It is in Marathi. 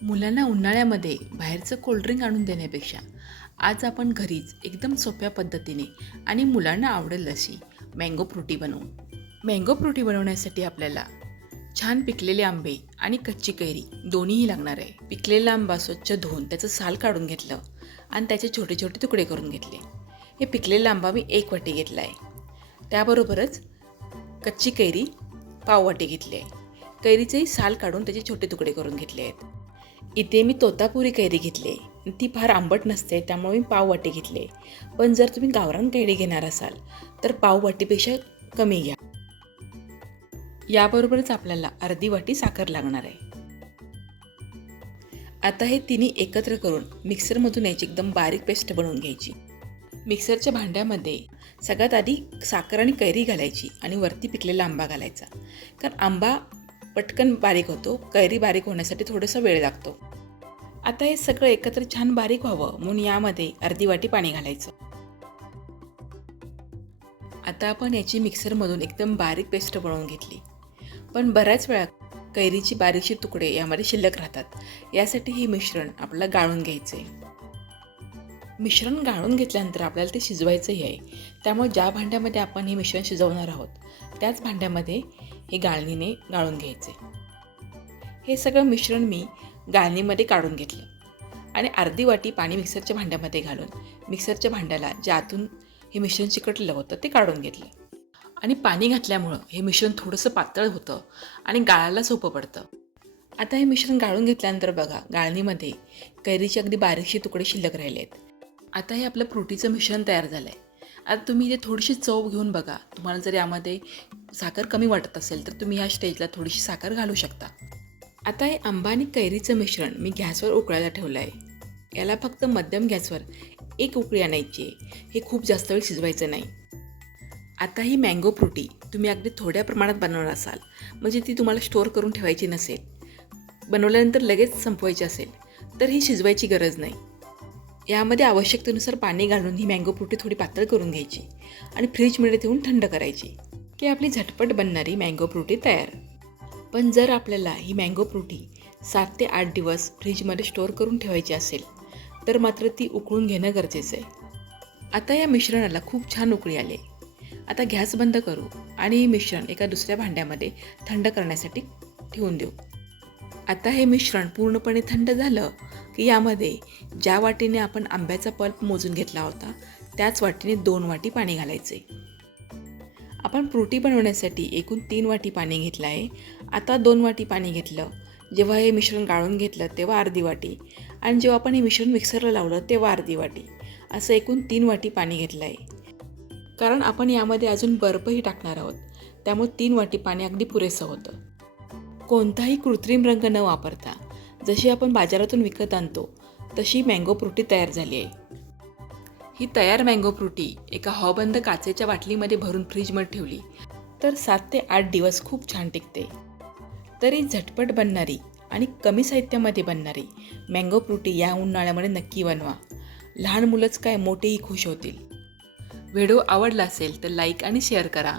मुलांना उन्हाळ्यामध्ये बाहेरचं कोल्ड्रिंक आणून देण्यापेक्षा आज आपण घरीच एकदम सोप्या पद्धतीने आणि मुलांना आवडेल अशी मँगो फ्रुटी बनवू. मँगो फ्रुटी बनवण्यासाठी आपल्याला छान पिकलेले आंबे आणि कच्ची कैरी दोन्हीही लागणार आहे. पिकलेला आंबा स्वच्छ धुवून त्याचं साल काढून घेतलं आणि त्याचे छोटे छोटे तुकडे करून घेतले. हे पिकलेला आंबा मी 1 वाटी घेतला आहे. त्याबरोबरच कच्ची कैरी पाव वाटी घेतली आहे. कैरीचेही साल काढून त्याचे छोटे तुकडे करून घेतले आहेत. इथे मी तोतापुरी कैरी घेतली आहे. ती फार आंबट नसते, त्यामुळे मी पाव वाटी घेतली आहे. पण जर तुम्ही गावरान कैरी घेणार असाल तर पाव वाटीपेक्षा कमी घ्या. याबरोबरच आपल्याला अर्धी वाटी साखर लागणार आहे. आता हे तिन्ही एकत्र करून मिक्सरमधून याची एकदम बारीक पेस्ट बनवून घ्यायची. मिक्सरच्या भांड्यामध्ये सगळ्यात आधी साखर आणि कैरी घालायची आणि वरती पिकलेला आंबा घालायचा. कारण आंबा पटकन बारीक होतो, कैरी बारीक होण्यासाठी थोडासा वेळ लागतो. आता हे सगळं एकत्र छान बारीक व्हावं म्हणून यामध्ये अर्धी वाटी पाणी घालायचं. आता आपण याची मिक्सरमधून एकदम बारीक पेस्ट बनवून घेतली. पण बऱ्याच वेळा कैरीची बारीकशी तुकडे यामध्ये शिल्लक राहतात. यासाठी हे मिश्रण आपल्याला गाळून घ्यायचं आहे. मिश्रण गाळून घेतल्यानंतर आपल्याला ते शिजवायचंही आहे. त्यामुळे ज्या भांड्यामध्ये आपण हे मिश्रण शिजवणार आहोत त्याच भांड्यामध्ये हे गाळणीने गाळून घ्यायचे. हे सगळं मिश्रण मी गाळणीमध्ये काढून घेतलं आणि अर्धी वाटी पाणी मिक्सरच्या भांड्यामध्ये घालून मिक्सरच्या भांड्याला ज्यातून हे मिश्रण चिकटलेलं होतं ते काढून घेतलं. आणि पाणी घातल्यामुळं हे मिश्रण थोडंसं पातळ होतं आणि गाळायला सोपं पडतं. आता हे मिश्रण गाळून घेतल्यानंतर बघा, गाळणीमध्ये कैरीचे अगदी बारीकशे तुकडे शिल्लक राहिले आहेत. आता हे आपलं फ्रुटीचं मिश्रण तयार झालं आहे. आता तुम्ही इथे थोडीशी चव घेऊन बघा. तुम्हाला जर यामध्ये साखर कमी वाटत असेल तर तुम्ही ह्या स्टेजला थोडीशी साखर घालू शकता. आता हे आंबा आणि कैरीचं मिश्रण मी गॅसवर उकळायला ठेवलं आहे. याला फक्त मध्यम गॅसवर 1 उकळी आणायची आहे. हे खूप जास्त वेळ शिजवायचं नाही. आता ही मँगो फ्रुटी तुम्ही अगदी थोड्या प्रमाणात बनवणार असाल, म्हणजे ती तुम्हाला स्टोअर करून ठेवायची नसेल, बनवल्यानंतर लगेच संपवायची असेल तर ही शिजवायची गरज नाही. यामध्ये आवश्यकतेनुसार पाणी घालून ही मँगो फ्रुटी थोडी पातळ करून घ्यायची आणि फ्रीजमध्ये ठेवून थंड करायची की आपली झटपट बनणारी मँगो फ्रुटी तयार. पण जर आपल्याला ही मँगो फ्रुटी 7 ते 8 दिवस फ्रीजमध्ये स्टोअर करून ठेवायची असेल तर मात्र ती उकळून घेणं गरजेचं आहे. आता या मिश्रणाला खूप छान उकळी आली. आता गॅस बंद करू आणि हे मिश्रण एका दुसऱ्या भांड्यामध्ये थंड करण्यासाठी ठेवून देऊ. आता हे मिश्रण पूर्णपणे थंड झालं की यामध्ये ज्या वाटीने आपण आंब्याचा पल्प मोजून घेतला होता त्याच वाटीने 2 वाटी पाणी घालायचे. आपण फ्रुटी बनवण्यासाठी एकूण 3 वाटी पाणी घेतलं आहे. आता 2 वाटी पाणी घेतलं. जेव्हा हे मिश्रण गाळून घेतलं तेव्हा अर्धी वाटी आणि जेव्हा आपण हे मिश्रण मिक्सरला लावलं तेव्हा अर्धी वाटी, असं एकूण 3 वाटी पाणी घेतलं आहे. कारण आपण यामध्ये अजून बर्फही टाकणार आहोत, त्यामुळे 3 वाटी पाणी अगदी पुरेसं होतं. कोणताही कृत्रिम रंग न वापरता जशी आपण बाजारातून विकत आणतो तशी मँगो फ्रुटी तयार झाली आहे. ही तयार मँगो फ्रुटी एका हवाबंद काचेच्या बाटलीमध्ये भरून फ्रीजमध्ये ठेवली तर 7 ते 8 दिवस खूप छान टिकते. तरी झटपट बनणारी आणि कमी साहित्यामध्ये बनणारी मँगो फ्रुटी या उन्हाळ्यामध्ये नक्की बनवा. लहान मुलंच काय मोठेही खुश होतील. व्हिडिओ आवडला असेल तर लाईक आणि शेअर करा.